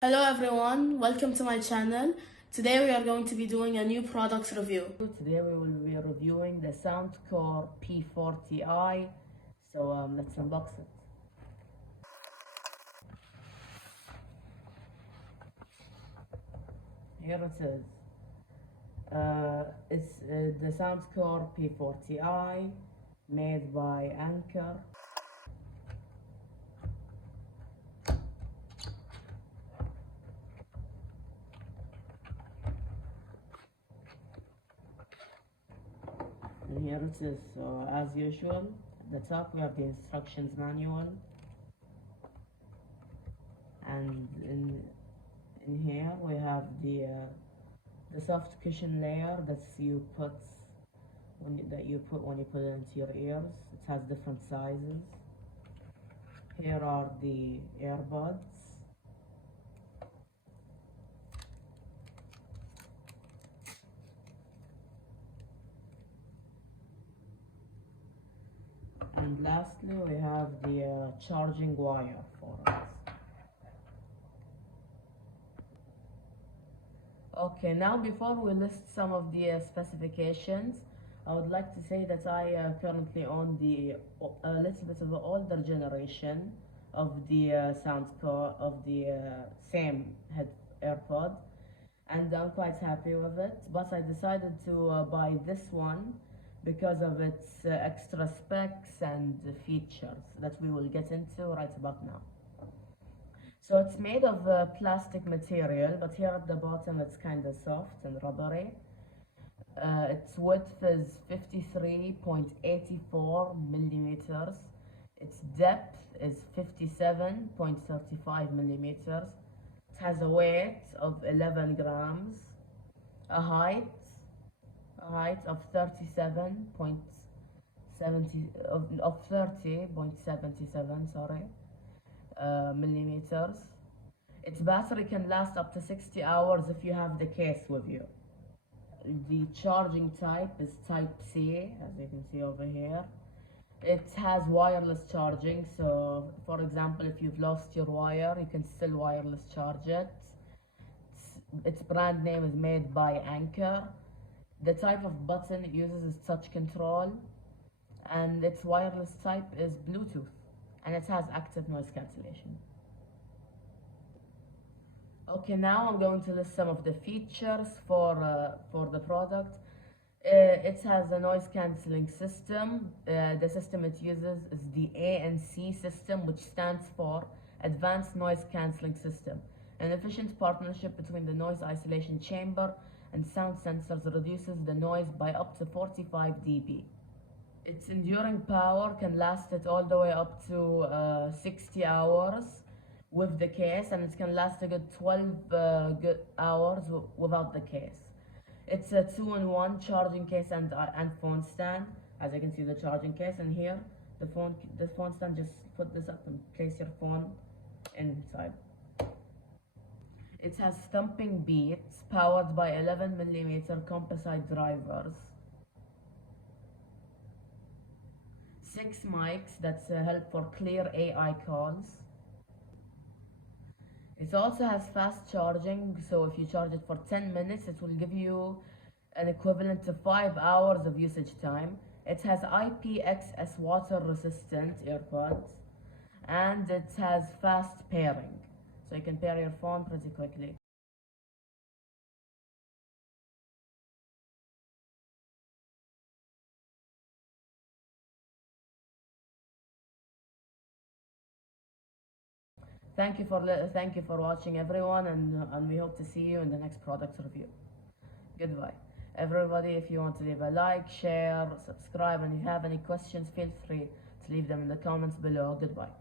Hello everyone, welcome to my channel. Today we are going to be doing a new product review. Today we will be reviewing the Soundcore P40i. Let's unbox it. Here it is. It's the Soundcore P40i made by Anker. And here it is. So as usual, at the top we have the instructions manual, and in here we have the soft cushion layer that you put when you put it into your ears. It has different sizes. Here are the earbuds. And lastly, we have the charging wire for it. Okay, now before we list some of the specifications, I would like to say that I currently own a little bit of the older generation of the Soundcore, of the same AirPod, and I'm quite happy with it. But I decided to buy this one because of its extra specs and features that we will get into right about now. So it's made of plastic material, but here at the bottom it's kind of soft and rubbery. Its width is 53.84 millimeters. Its depth is 57.35 millimeters. It has a weight of 11 grams, a height of 30.77 millimeters. Its battery can last up to 60 hours if you have the case with you. The charging type is type C, as you can see over here. It has wireless charging, so for example, if you've lost your wire, you can still wireless charge it. Its brand name is made by Anker. The type of button it uses is touch control, and its wireless type is Bluetooth, and it has active noise cancellation. Okay, now I'm going to list some of the features for the product. It has a noise cancelling system. The system it uses is the ANC system, which stands for Advanced Noise Cancelling System. An efficient partnership between the noise isolation chamber and sound sensors reduces the noise by up to 45 dB. Its enduring power can last it all the way up to 60 hours with the case, and it can last a good 12 good hours without the case. It's a 2-in-1 charging case and phone stand. As you can see, the charging case, and here the phone stand. Just put this up and place your phone inside. It has thumping beats powered by 11mm composite drivers. 6 mics that help for clear AI calls. It also has fast charging, so if you charge it for 10 minutes, it will give you an equivalent to 5 hours of usage time. It has IPXS water resistant earbuds, and it has fast pairing, so you can pair your phone pretty quickly. Thank you for watching, everyone, and we hope to see you in the next product review. Goodbye. Everybody, if you want to leave a like, share, subscribe, and if you have any questions, feel free to leave them in the comments below. Goodbye.